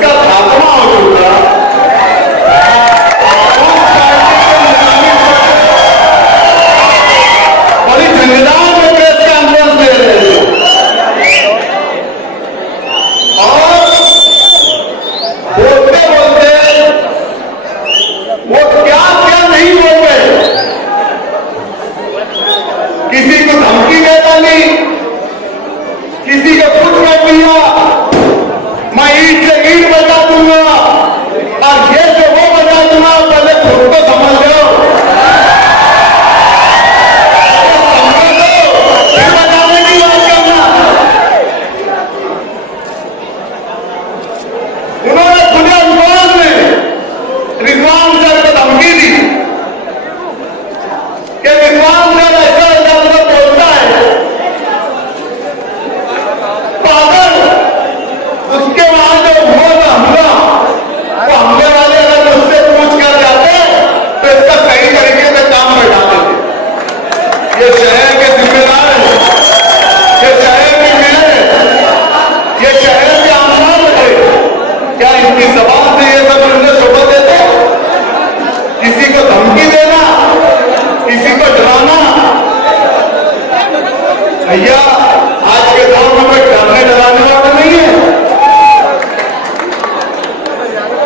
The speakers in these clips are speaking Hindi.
जिसका खात्मा हो चुका, बड़ी झंझाट में प्रेस कॉन्फ्रेंस दे रहे हैं और बोलते बोलते वो क्या क्या नहीं बोल गए। किसी को धमकी देता नहीं, किसी को कुछ कर दिया, मैं ईट से ईट बजा दूंगा और ये से वो बजा दूंगा। पहले खुद को समझ लो, फिर बजाने की बात करना। उन्होंने खुले अंदाज में रिजवान सर को धमकी दी कि रिजवान सर ऐसा ऐसा बोलता है पागल। उसके वहां जो हुआ हमला, वो हमले वाले अगर उससे पूछ कर जाते तो इसका सही तरीके से काम बैठा देते। ये शहर के जिम्मेदार हैं, ये शहर के मेयर, ये शहर के आमदार है। क्या इनकी जबान से ये सब उन्हें शोभा देते? किसी को धमकी देना, किसी को डराना। भैया आज के दौर में कोई डरने डराने वाला नहीं है।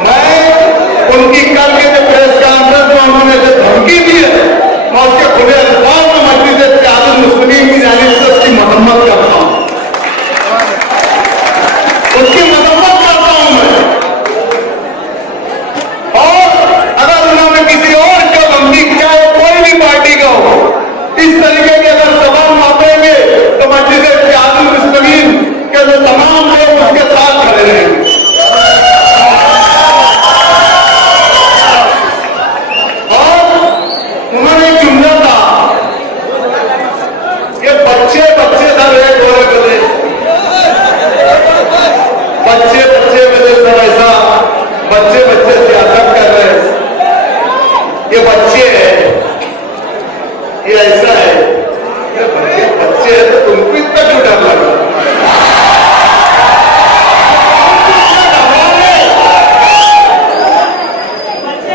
मैं उनकी कल के जो प्रेस कॉन्फ्रेंस में उन्होंने जो धमकी दी है, मैं उसके खुले अल्फाज में मजलिस इत्तेहादुल मुस्लिमीन की जानिब से उसकी मरम्मत करता हूं, उसकी मरम्मत करता हूं मैं। और अगर उन्होंने किसी और को धमकी, चाहे कोई भी पार्टी का हो, इस तरीके के अगर सवाल मापेंगे तो मजलिस इत्तेहादुल मुस्लिमीन के जो तमाम लोग उसके साथ खड़े रहेंगे। और उन्होंने एक जुमला था कि बच्चे बच्चे सर एक गोरे बदे, बच्चे बच्चे बदे सर ऐसा, बच्चे बच्चे सियासत कर रहे हैं। ये बच्चे है, ये ऐसा है, ये बच्चे है तो तुमको इतना क्यों डर लगा?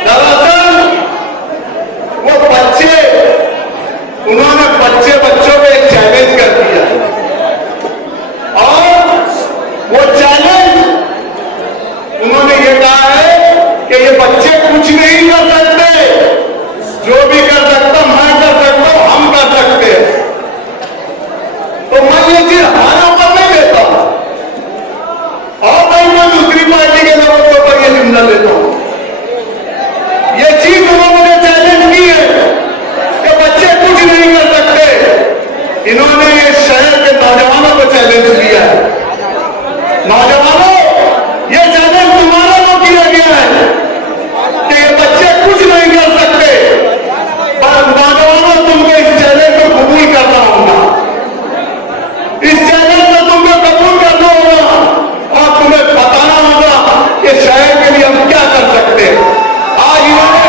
दरअसल वो बच्चे, उन्होंने बच्चे बच्चों को एक चैलेंज कर दिया और वो चैलेंज उन्होंने ये कहा है कि ये बच्चे कुछ नहीं कर सकते, जो भी कर सकता मैं कर सकता हूं, हम कर सकते हैं। तो मैं ये चीज हमारे ऊपर नहीं देता और मैं दूसरी पार्टी के लोगों के ऊपर ये जिम्मेदार लेता हूं। ये चीज उन्होंने चैलेंज की है कि बच्चे कुछ नहीं कर सकते। इन्होंने ये शहर के नौजवानों को चैलेंज किया है। नौजवानों, ये चैलेंज तुम्हारे को किया गया है कि ये बच्चे कुछ नहीं कर सकते, पर नौजवानों तुमको इस चैलेंज को कबूल करना होगा। इस चैलेंज को तुमको कबूल करना होगा और तुम्हें बताना होगा कि शहर के लिए हम क्या कर सकते हैं। आज इन्होंने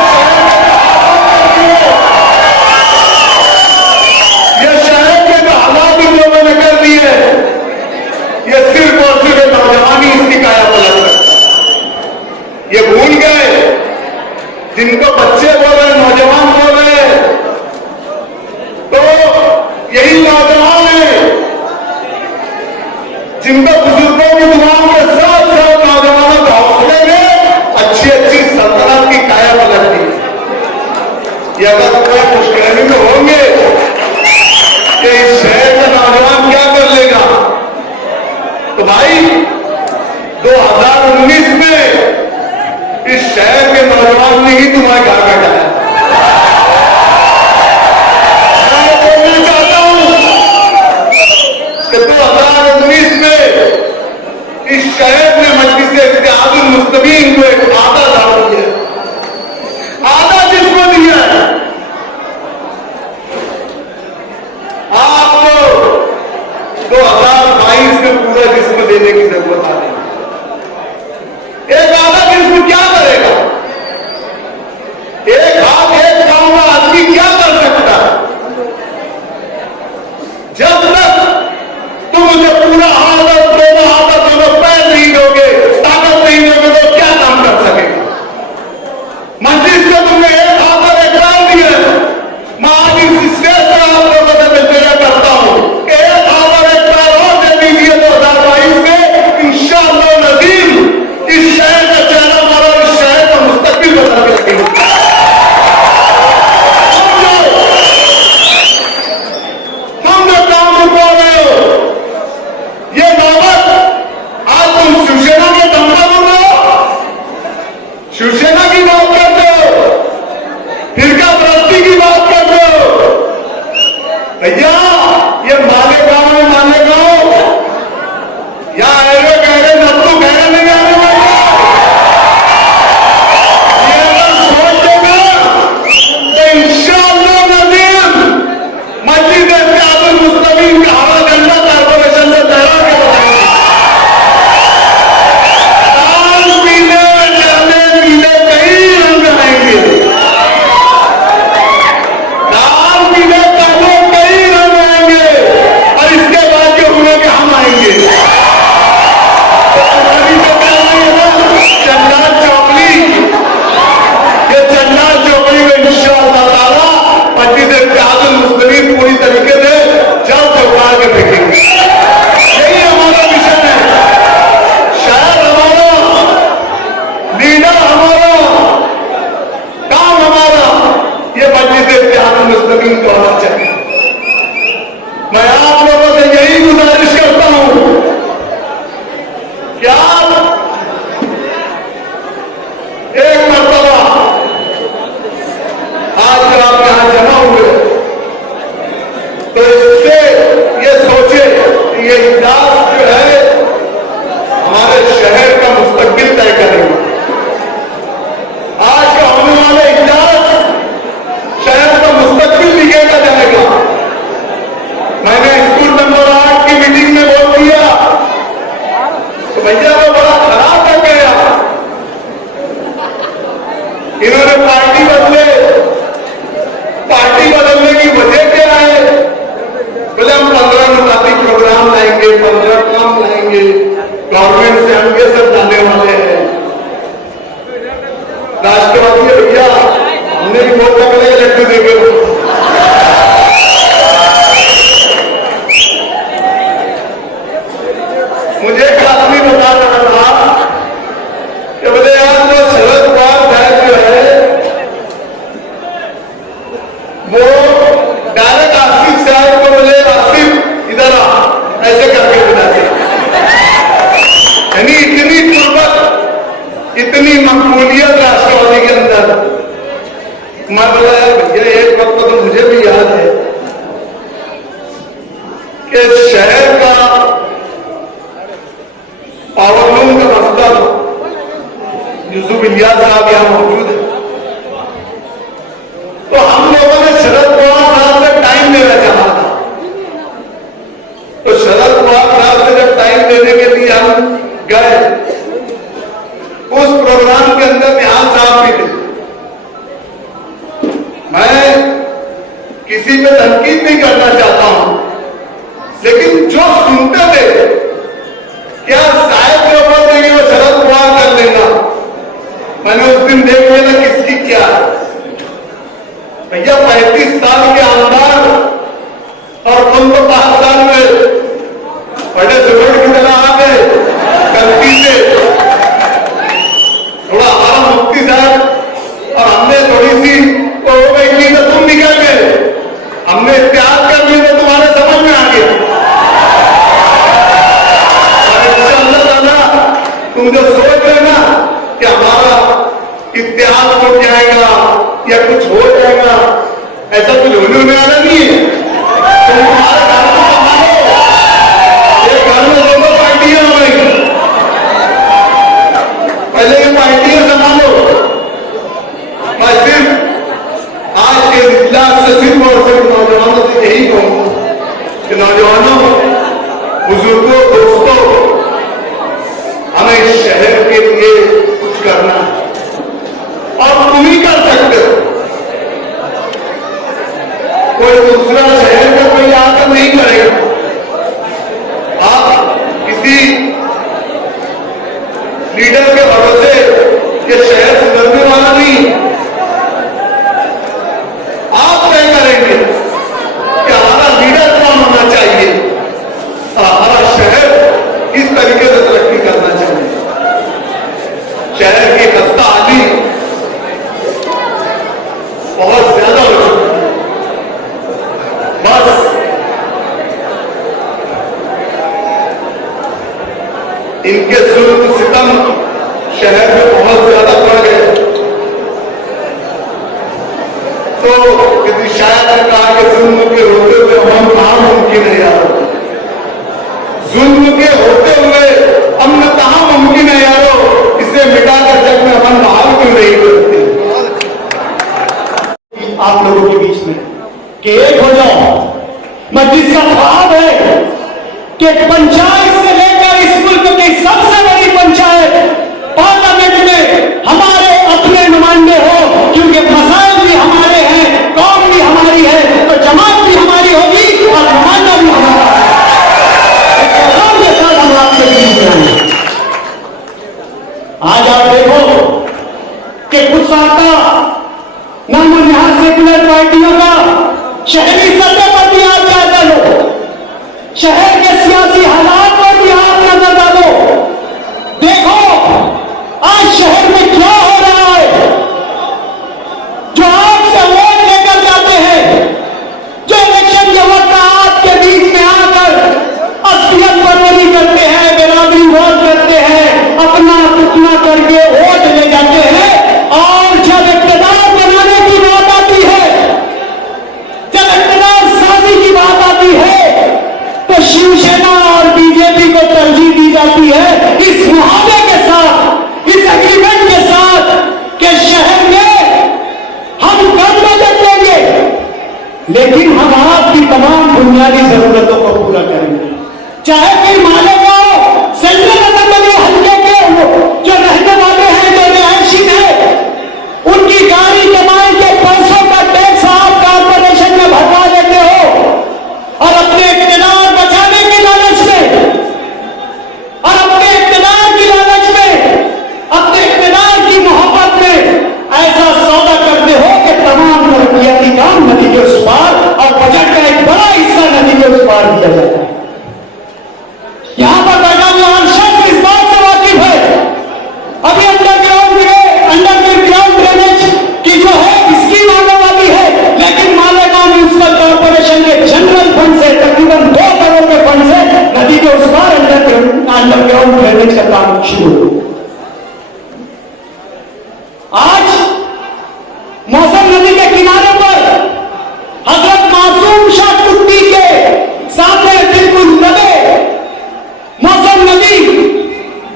ये शहर के जो हालात इन लोगों ने कर दिए, ये सिर्फ और सिर्फ नौजवान ही इसकी काया पलट सकता है। ये भूल गए, जिनको बच्चे बोल रहे, नौजवान बोल रहे, तो यही नौजवान है जिनको बुजुर्गों की दुआओं के साथ साथ नौजवानों के हौसले ने अच्छी अच्छी सल्तनत की काया पलट दी। ये अगर कोई मुश्किल में होंगे कि इस शहर का नौजवान क्या कर लेगा, तो भाई 2019 में इस शहर के नौजवान ने ही तुम्हारे घर बैठाया। मैं बोलना चाहता हूं कि 2019 में इस शहर ने मजलिस इत्तेहादुल मुस्लिमीन को एक आधा झाड़ू दिया, आधा जिस्म दिया है। आपको 2022 में पूरा जिस्म देने की जरूरत आ रही है। एक आधा जिस्म क्या करेगा? एक हाथ एक पांव का आदमी क्या कर सकता है? जब तक तुम उसे पूरा हाथ और दोनों हाथ और दोनों पैर नहीं दोगे, ताकत नहीं दोगे, भैया ये मालेगांव में मालेगांव या एरो कह रहे नब्बू कह रहे नहीं आने वाले। ये अगर सोच देगा तो इंशाअल्लाह नदीम मस्जिद इत्तेहादुल मुस्लिमीन का हवा झंडा कॉर्पोरेशन से लहरा के बताएंगे। लाल पीले जले पीले कई रंग आएंगे, लाल पीले काले कई रंग आएंगे और इसके बाद जो हुए कि हम आएंगे। तो हमारी जो काम है ना जन्नत चौकड़ी, ये जन्नत चौकड़ी में इंशाअल्लाह ताला मस्जिद इत्तेहादुल मुस्लिमीन पूरी तरीके से जल्द से उतार के फेंकेंगे। यही हमारा मिशन है। शायद हमारा लीडर, हमारा काम, हमारा ये मस्जिद इत्तेहादुल मुस्लिमीन को होना चाहिए। मैं आप लोगों से यही गुजारिश करता हूं कि आप एक मरतबा आज जो आप यहां जमा हुए तो इससे ये सोचे कि ये इजलास जो है हमारे शहर का मुस्तकबिल तय करेगा। आज का होने वाला इजलास शहर का मुस्तकबिल लिखेगा जाएगा। मैंने स्कूल नंबर 8 की मीटिंग में बोल दिया तो भैया वो बड़ा खराब कर गया। इन्होंने पार्टी बदले, पार्टी बदलने की वजह क्या है? बोले हम 15 मुताबिक प्रोग्राम लाएंगे, 15 काम लाएंगे, गवर्नमेंट से हम ये सब लाने वाले हैं। राष्ट्रवादी भैया हमने भी बहुत तगड़े लड्डू देंगे। मुझे एक आदमी बता रहा था कि बोले यार वो शरद पवार साहब जो है वो डायरेक्ट आसिफ साहब को बोले आसिफ इधर आ, ऐसे करके बुलाते। यानी इतनी तुर्बत, इतनी मकबूलियत राष्ट्रवादी के अंदर। मैं बोला यार भैया एक वक्त तो मुझे भी याद है कि शहर का पावरलूम का मसला यूसुफ इलियास साहब यहां मौजूद है। तो हम लोगों ने शरद पवार साहब से टाइम लेना चाहा था। तो शरद पवार साहब से जब टाइम लेने के लिए हम गए, उस प्रोग्राम के अंदर निहाल साहब भी थे। मैं किसी पे तनकीद नहीं करना चाहता हूं, लेकिन जो सुनते थे क्या साहब जो बोल देंगे वो शरद पवार कर लेगा। मैंने उस दिन देख लिया था किसकी क्या है। भैया 35 साल के आमदार और तुम तो 5 साल में बड़े सुबह की तरह आ गए गलती से। थोड़ा हमारा मुफ्ती साहब और हमने थोड़ी सी वो हो गई थी तो तुम निकल गए, हमने इत्तेहाद कर लिया तो तुम्हारे समझ में आ गया। तुम जो सोच रहे ना कि हमारा इत्तेहाद हो जाएगा या कुछ हो जाएगा, ऐसा कुछ होने वाला नहीं है। तुम तुम्हारे घर को संभालो, ये घर में दोनों पार्टियां हमारी, पहले ये पार्टियां संभालो। मैं सिर्फ आज के इजलास से सिर्फ और सिर्फ नौजवानों से यही कहूंगा कि नौजवानों, बुजुर्गों, दोस्तों, हमें इस शहर के लिए कुछ करना है और तुम ही कर सकते हो। कोई दूसरा शहर में कोई आकर नहीं करेगा। आप किसी लीडर के भरोसे ये शहर सुधरने वाला नहीं है। आप तय करेंगे कि हमारा लीडर कौन होना चाहिए, हमारा शहर किस तरीके से तरक्की करना चाहिए। शहर की खस्ता हाली बहुत ज्यादा हो चुकी है। बस इनके जुल्म सितम शहर में बहुत ज्यादा बढ़ गए। तो किसी शायर ने कहा कि जुल्म के होते हुए के होते हुए अमन कहां मुमकिन है यारो, इसे मिटाकर जग में अमन बहाल क्यों नहीं करते। आप लोगों के बीच में कि एक हो जाओ। मस्जिद का ख्वाब है कि पंचायत से लेकर इस मुल्क की सबसे बड़ी पंचायत पार्लियामेंट में हमारे अपने नुमाइंदे हो, क्योंकि मसाइल भी हमारे हैं, कौम भी हमारी है, तो जमात भी हमारी होगी और नुमाइंदा भी हमारा है। के साथ हम आपके बीच में आए। आज आप देखो कि कुछ साल का नाम यहां सेकुलर पार्टियों का शहरी सतह पर भी आप जायजा लो, शहर के सियासी हालात पर भी आप नजर डालो। देखो आज शहर में क्या हो रहा है। जो आपसे वोट लेकर जाते हैं, जो इलेक्शन के वक्त आपके बीच में आकर असलियत परवरी करते हैं, बिरादरी वोट करते हैं, अपना टुकना करके वोट ले जाते हैं, और जब इक़्तिदार बनाने की बात आती है, जब इक़्तिदार साजी की बात आती है, तो शिवसेना और बीजेपी को तरजीह दी जाती है इस मुआवजे के साथ, इस एग्रीमेंट के साथ कि शहर में हम कर बजट देंगे, लेकिन हम आपकी तमाम बुनियादी जरूरतों को पूरा करेंगे। चाहे फिर मालेगा सेंट्रल असेंबली हल्के के जो रहने वाले हैं, जो रिहायशी है, उनकी गाड़ी कमाई के पैसों का टैक्स आप कारपोरेशन में भरवा देते हो, और अपने इक़्तिदार बचाने की लालच में, और अपने इक़्तिदार की लालच में, अपने इक़्तिदार की मोहब्बत में ऐसा सौदा करते हो कि तमाम तरक्याती काम नदी के उस पार और बजट का एक बड़ा हिस्सा नदी के उस पार दिया जाता है। यहां पर बैठा हुआ हर शख्स इस बात से वाकिफ है, अभी अंडरग्राउंड ड्रेनेज की जो है स्कीम आने वाली है, लेकिन मालेगांव म्युनिसिपल कॉर्पोरेशन के जनरल फंड से तकरीबन 2 करोड़ के फंड से नदी के उस पार अंडरग्राउंड ड्रेनेज का काम शुरू हो। आज मौसम नदी के किनारे पर हजरत मासूम शाह कुत्ती के सामने बिल्कुल लगे मौसम नदी,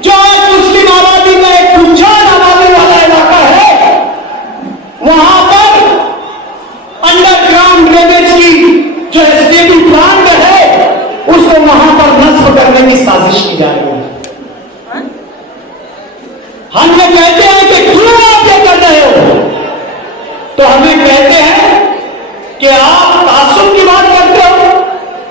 जो आज मुस्लिम आबादी का एक खुमजान आबादी वाला इलाका है, वहां पर अंडरग्राउंड ड्रेनेज की जो एसडीपी प्लांट है, उसको वहां पर नस्ब करने की साजिश की जा रही है। हम ये कहते हैं कि क्यों आप ये कर रहे हो, तो हमें कहते हैं कि आप तासुब की बात करते हो,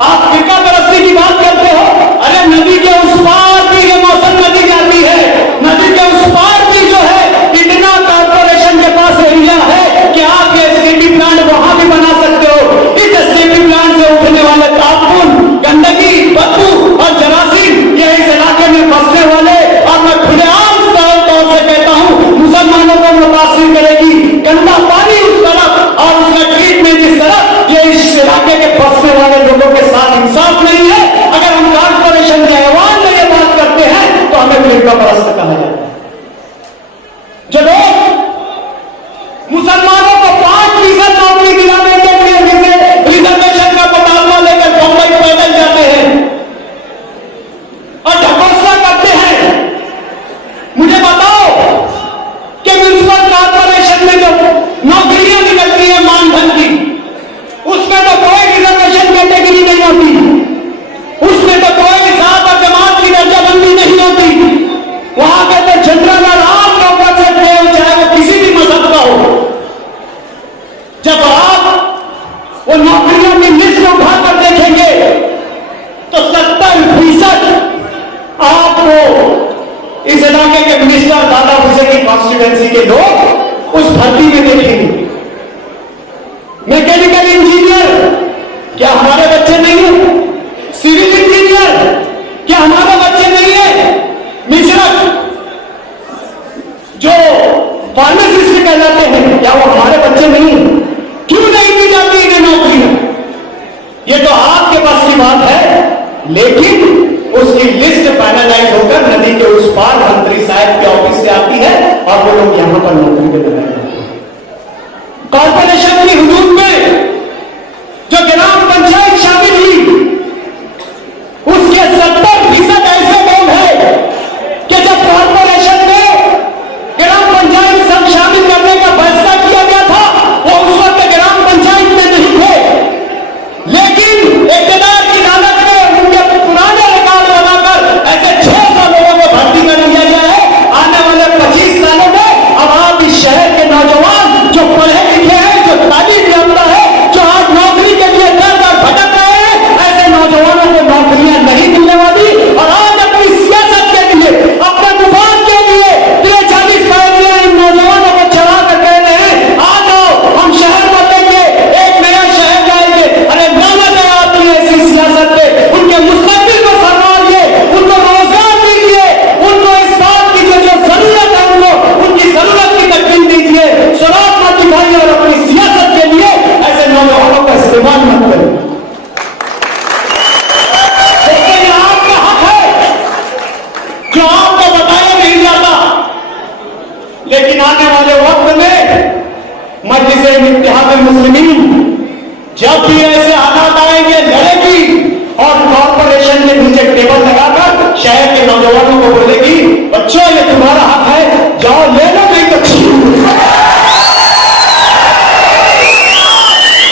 आप फिरका परस्ती की बात करते हो। अरे नदी के उस पार भी ये मौसम नदी जाती है, नदी के उस पार भी जो है इतना कॉर्पोरेशन के पास एरिया है कि आप ये एसटीपी प्लांट वहां भी बना सकते हो। इस एसटीपी प्लांट से उठने वाले तापमान, गंदगी, बदबू और जरासीम ये इस इलाके में फंसने वाले, और मैं खुलेआम तौर से कहता हूं मुसलमानों को मुतासिर करेगी। गंदा पानी उस तरफ और उसका ट्रीटमेंट इस तरफ, ये इस इलाके के फंसने वाले लोगों के साथ इंसाफ नहीं है। अगर हम कॉर्पोरेशन के ऐवान में ये बात करते हैं तो हमें फिरका परस्त कहा जाता है। जो लोग मुसलमानों को 5% नौकरी दिलाने के लिए रिजर्वेशन का मुतालबा लेकर बंबई पैदल जाते हैं और ढकोसला करते हैं, मुझे बताओ कि म्युनिसिपल कॉर्पोरेशन में जो नौकरियां निकलती है मानधन की, उसमें तो कोई रिजर्वेशन कैटेगरी नहीं होती, उसमें तो कोई जात और जमात की दर्जाबंदी नहीं होती। वहां पे तो जनरल और आम लोगों से चाहे वो किसी भी मजहब का हो, जब आप वो नौकरियों की लिस्ट उठाकर देखेंगे तो 70% आपको इस इलाके के मिनिस्टर दादा भूसे की कॉन्स्टिट्यूएंसी के लोग उस भर्ती में देखेंगे। मैकेनिकल इंजीनियर, क्या हमारे बच्चे नहीं है? सिविल इंजीनियर, क्या हमारे बच्चे नहीं है? मिश्रक, जो फार्मासिस्ट कहलाते हैं, क्या वो हमारे बच्चे नहीं है? क्यों नहीं दी जाती इन्हें नौकरियां? ये तो आपके पास की बात है, लेकिन उसकी लिस्ट फाइनलाइज होकर नदी के उस पार मंत्री साहब के ऑफिस से आती है और वो लोग यहां पर नौकरी पे लगाए जाते हैं। कॉर्पोरेशन की हुदूद में जो ग्राम पंचायत शामिल हुई, उसके 70% शहर के नौजवानों को बोलेगी, बच्चों ये तुम्हारा हक है, जाओ ले लो, नहीं तो छीन लो।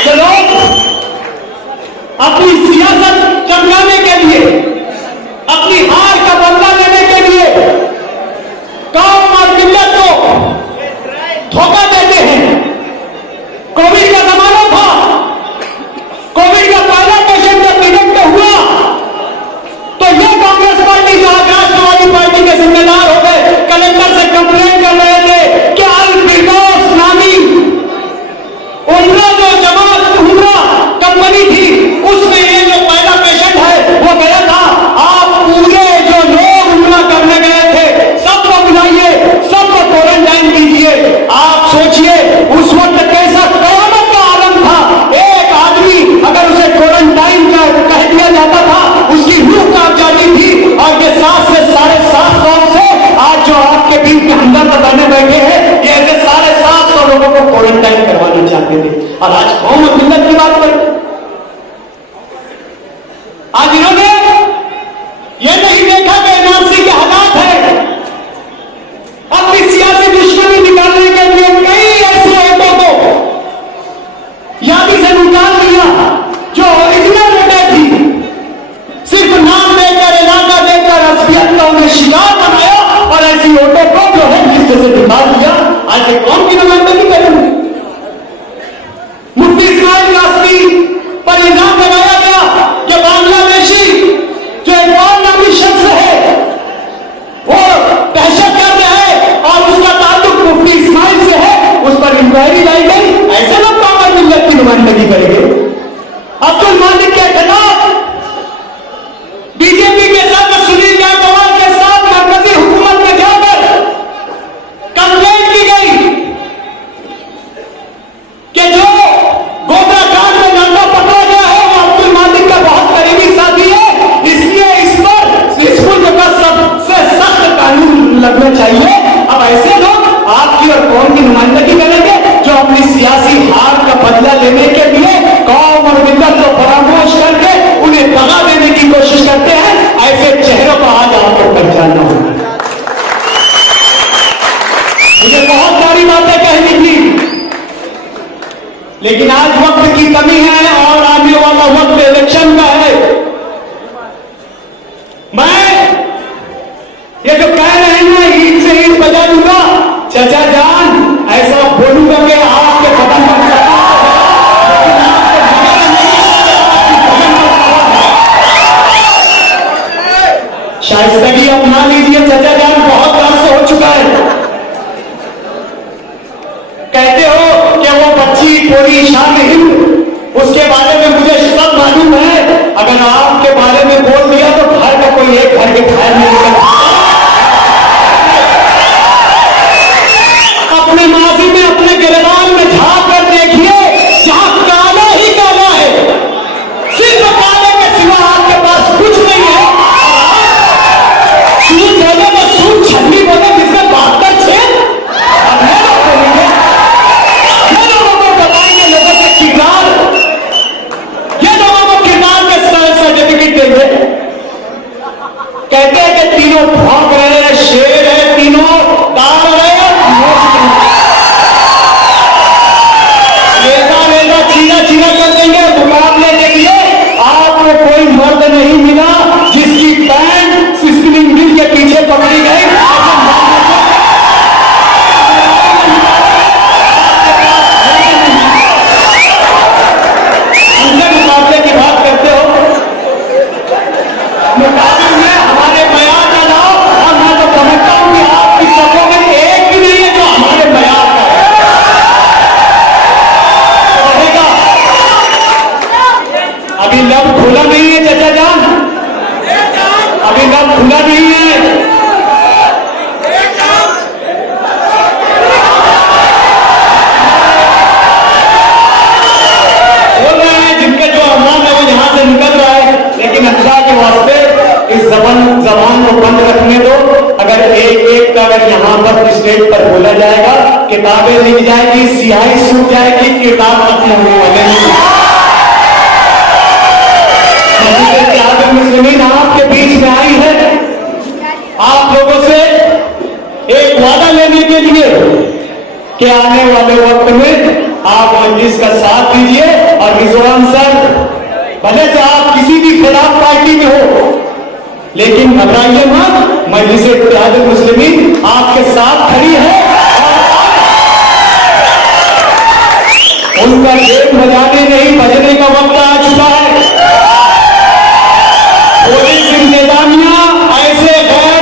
तो लोग अपनी सियासत चमकाने के लिए, अपनी हार का बदला लेने के लिए कौम और मिल्लत को धोखा देते हैं। कोविड का जमाना था, कोविड का पहला पेशेंट जब निधन हुआ तो यह कांग्रेस पार्टी जो राष्ट्रवादी पार्टी के जिम्मेदार हो गए, कलेक्टर से कंप्लेंट कर रहे थे कि अल-फिरदौस नामी उमरा जो जमात उमरा कंपनी थी उसमें ये जो पहला पेशेंट है वो गया था। आप पूरे जो लोग उमरा करने गए थे सबको बुलाइए, सबको क्वारंटाइन कीजिए। आप सोचिए उस वक्त कैसा कयामत का आलम था। एक आदमी अगर उसे क्वारंटाइन का कह दिया जाता था उसकी रूह कांप जाती थी। और ये 7 से 7.5 साल से आज जो आपके बीच में हमदर्द बने बैठे हैं ये ऐसे 750 लोगों को क्वारंटाइन करवाना चाहते थे। और आज कौम और मिल्लत की बात करें, आज इन्होंने ये नहीं देखा कि एनआरसी के हालात है। अपनी सियासी दुश्मनी निकालने के लिए कई ऐसे वोटों को यादी से निकाल दिया जो ओरिजिनल वोटर थी। सिर्फ नाम देकर, इलाका देकर असलियत का उन्हें शिकार बनाया और ऐसी वोटों को जो है लिस्ट से निकाल दिया। आज ये कौन की नुमाइंदगी करेंगे? मुफ्ती इस्माइल कासमी पर इल्जाम लगाया गया कि बांग्लादेशी जो एक और नामी शख्स है वो दहशतगर्द है और उसका ताल्लुक मुफ्ती इस्माइल से है, उस पर इंक्वायरी लाई गई। ऐसे लोग कौम और मिल्लत की नुमाइंदगी करेंगे? अब्दुल मालिक के खिलाफ बीजेपी के साथ सुनील जायसवाल के साथ मरकजी हुकूमत में जाकर कंप्लेंट की गई कि जो गोबराकांड में नाका पकड़ा गया है वो अब्दुल मालिक का बहुत करीबी साथी है, इसलिए इस पर इस मुल्क का सबसे सख्त कानून लगना चाहिए। अब ऐसे लोग आपकी और कौम की नुमाइंदगी करेंगे जो अपनी सियासी हार का बदला लेने के लिए कौम और मिल्लत को फरामोश करके उन्हें दगा देने की कोशिश करते हैं। ऐसे चेहरों को आज आपको पहचानना होगा। मुझे बहुत सारी बातें कहनी थी लेकिन आज वक्त की कमी है और आने वाला वक्त इलेक्शन का है। मैं ये जो कह रहे हैं ईद से ईद बजा दूंगा, चाचा जान ऐसा बोलूंगा कि आपके खत्म कर शाइस्तगी अपना लीजिए। चाचा जान बहुत अर्स हो चुका है। कहते हो कि वो बच्ची पूरी शान हिंद, उसके बारे में मुझे सब मालूम है। अगर आपके बारे में बोल दिया तो घर का कोई एक घर के बाहर नहीं निकल। अपने माजी में, अपने गिरबान में झांक कर देखिए, जहां काला ही काला है, सिर्फ काले के सिवा आपके पास कुछ नहीं है। सूद बोले तो सूद, छन्नी बोले जिसमें 72 छेद। ये लोगों को बताएंगे, लोगों से किरदार, ये लोगों को किरदार के सर्टिफिकेट देंगे। कहते हैं कि तीनों भौंक रहे हैं, शेर है, तीनों दाल रहे हैं, चीना चीना कर देंगे। मुकाबले के लिए आपको कोई मर्द नहीं मिला जिसकी पैंट स्पिनिंग मिल के पीछे पकड़ी गई। उनसे मुकाबले की बात करते हो, मुकाबले में हमारे बयान का लाओ। और मैं तो समझता हूं कि आपकी सफों में एक भी नहीं है जो हमारे बयान का है। अभी लब खुला नहीं है चाचा जान, अभी लब खुला नहीं है। बोल रहे हैं जिनके जो अमरान है वो यहां से निकल रहा है, लेकिन अल्लाह के वास्ते इस जबान को बंद रखने दो। अगर एक का अगर यहां पर स्टेज पर बोला जाएगा, किताबें लिख जाएगी, सियाही सूख जाएगी, किताब खत्म होने वाले नहीं। मुस्लिमीन आपके बीच में आई है, कि आने वाले वक्त में आप मजलिस का साथ दीजिए। और रिजवान सर, भले से आप किसी भी खिलाफ पार्टी में हो, लेकिन घबराइए मत, मजलिस इत्तेहाद मुस्लिमीन आपके साथ खड़ी है। उनका गेट बजाने नहीं, बजने का वक्त आ चुका है। पुलिस इंतजामिया ऐसे गैर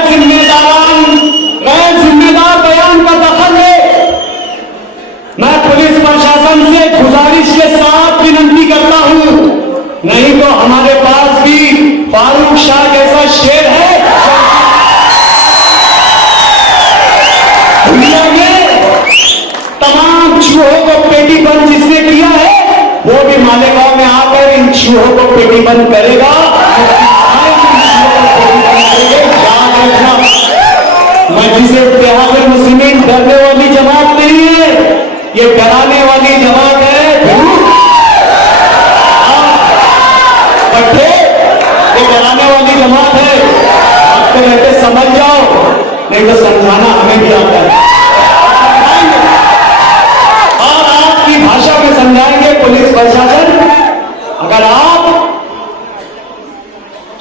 जिम्मेदार बयान का दखल ले। मैं पुलिस प्रशासन से गुजारिश के साथ विनती करता हूं, नहीं तो हमारे पास भी फारूक शाह जैसा शेर है। दुनिया में तमाम चूहों को पेटी बंद जिसने किया है, वो भी मालेगांव में आकर इन चूहों को पेटी बंद करेगा। याद रखना, मजलिस इत्तेहाद मुस्लिमीन डरने वाली जमात नहीं है, ये डराने वाली जमात है। बट्टे, ये डराने वाली जमात है। आपको रहते समझ जाओ, नहीं तो समझाना हमें भी आता है। और आपकी भाषा में समझाएंगे पुलिस प्रशासन। अगर आप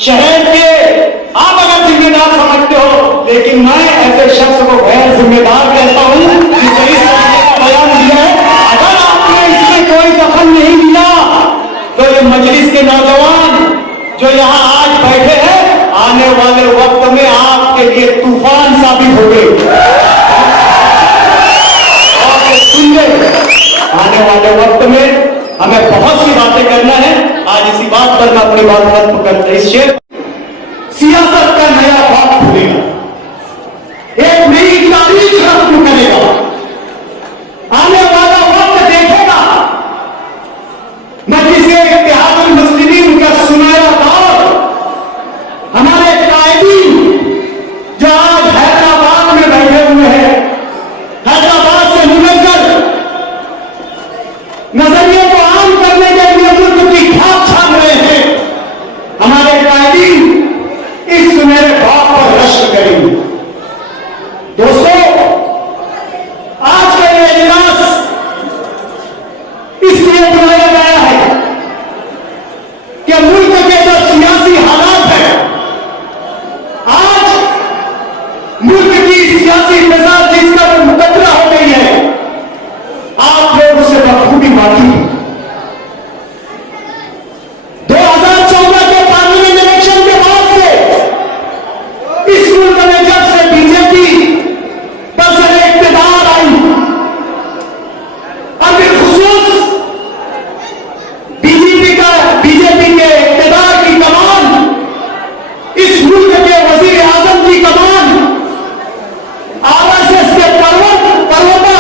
शहर के आप अगर जिम्मेदार समझते हो, लेकिन मैं ऐसे शख्स को गैर जिम्मेदार कहता हूं कि सही का बयान दिया है। अगर आपने इसमें कोई दखल नहीं दिया तो ये मजलिस के नौजवान जो यहां आज बैठे हैं, आने वाले वक्त में आपके लिए तूफान साबित होंगे। और सुन ले, आने वाले वक्त में हमें बहुत सी बातें करना है। आज इसी बात पर मैं अपनी बात खत्म करता हूं। सियासत का नया बात खुलेगा, एक नई तारीख रस्म करेगा। आने वाला वक्त देखेगा मजलिस इत्तेहाद मुस्लिमीन का सुनहरा दौर। हमारे कायदीन जो आज हैदराबाद में बैठे हुए हैं, हैदराबाद से निकलकर नजरिए को आम करने के लिए मुल्क की ठाक छाप रहे हैं, हमारे कायदीन इस सुनहरे बाप पर रश्क करेंगे। दोस्तों, आज का ये इजलास इसलिए बुलाया गया है कि मुल्क के जो सियासी हालात हैं, आज मुल्क की सियासी फिजा जिस कदर मुकद्दरा हो गई है, आप लोग उससे बखूबी वाकिफ हैं। 2014 के पार्लियामेंट इलेक्शन के बाद से इस मुल्क में जब से बीजेपी बसर इक़्तिदार आई, और बिलखुसूस बीजेपी के इक़्तिदार की कमान, इस मुल्क के वजीर आजम की कमान, आरएसएस के परवता,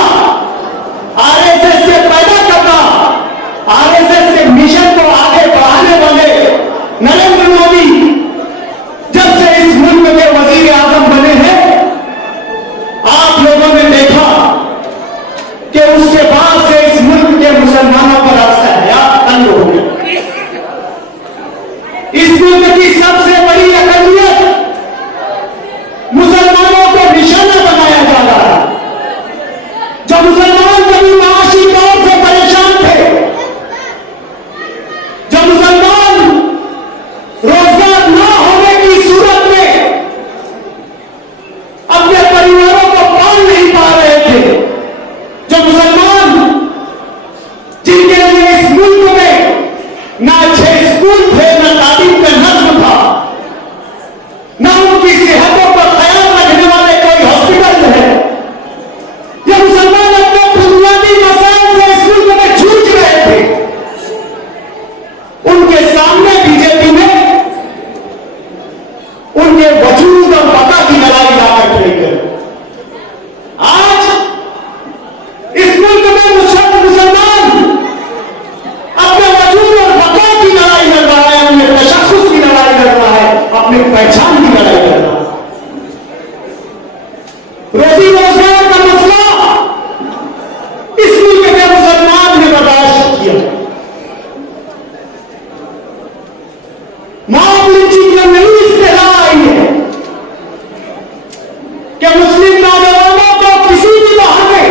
आरएसएस के पैदा करना, आरएसएस के मिशन को आगे बढ़ाने वाले नरेंद्र मोदी जब से इस मुल्क के वजीर आजम बने हैं, आप लोगों ने देखा कि उसके बाद से इस मुल्क के मुसलमानों पर असहयात तंग हो गया। इस मुल्क की सबसे बड़ी अकलियत मुसलमानों को निशाना बनाया जा रहा है। जब मुसलमान कभी माशी तौर से परेशान थे, जब मुसलमान रोजगार ना होने की सूरत में अपने परिवारों को पाल नहीं पा रहे थे, जब मुसलमान जिनके लिए इस मुल्क में ना अच्छे स्कूल थे, ना तालीम का नज़्म था, ना उनकी सेहतों का ख्याल रखने वाले कोई हॉस्पिटल है, ये मुसलमान अपने बुनियादी मसाइल से इस मुल्क में जूझ रहे थे, उनके सामने बीजेपी ने उनके वजूद और बका की लड़ाई लाकर खड़ी कर। आज इस मुल्क में मुसलमान अपने वजूद और बका की लड़ाई लड़ रहा है, अपने तशख्खुस की लड़ाई लड़ रहा है, अपनी पहचान की लड़ाई लड़ रहा है। रोजी रोजगार का मसला इस मुल्क के मुसलमान ने बर्दाश्त किया। मामूली चीजें नहीं इस्तेमाल आई है कि मुस्लिम नौजवानों को किसी भी बहाने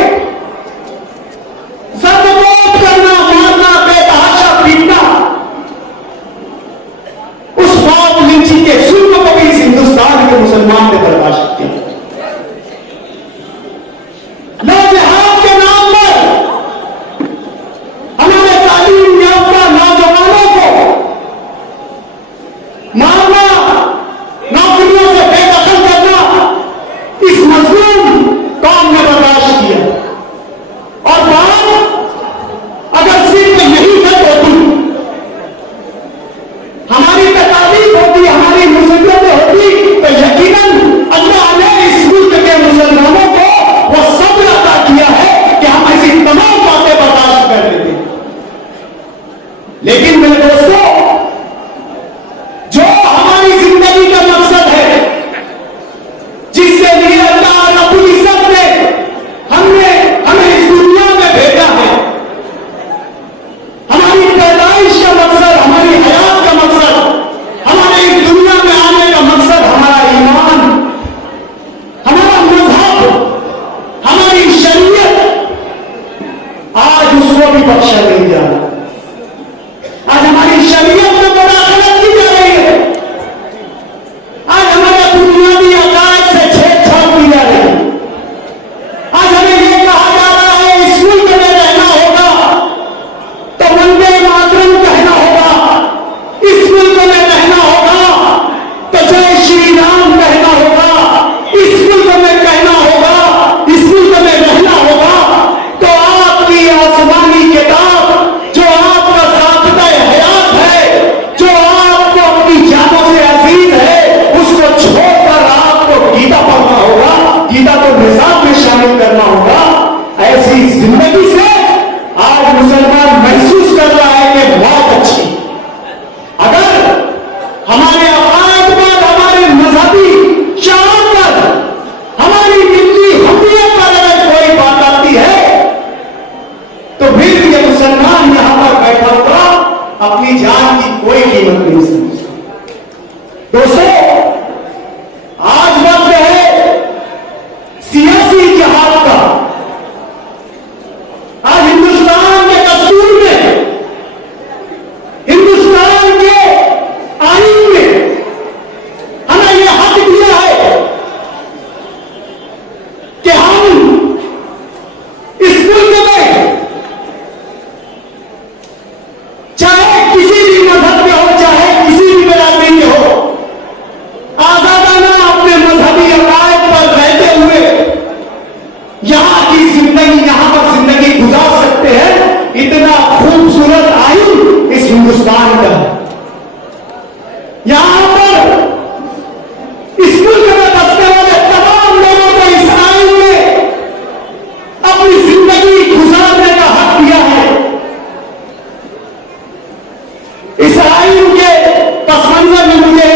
जान की कोई कीमत नहीं समझता। दोस्तों, आज वक्त है सियासी जिहाद का। आज हिंदुस्तान के दस्तूर में, हिंदुस्तान के आईन में हमें यह हक दिया है कि हम इस मुल्क में चाहे किसी भी मजहब के हो, चाहे किसी भी बिरादरी के हो, आजादाना अपने मजहबी अकायद पर रहते हुए यहां की जिंदगी, यहां पर जिंदगी गुजार सकते हैं। इतना खूबसूरत आयु इस हिंदुस्तान का है। यहां पर इस मुल्क में बसने वाले तमाम लोगों को इस आयु में अपनी जिंदगी गुजारने का हक दिया है। इस आयु के पस मंजर में मुझे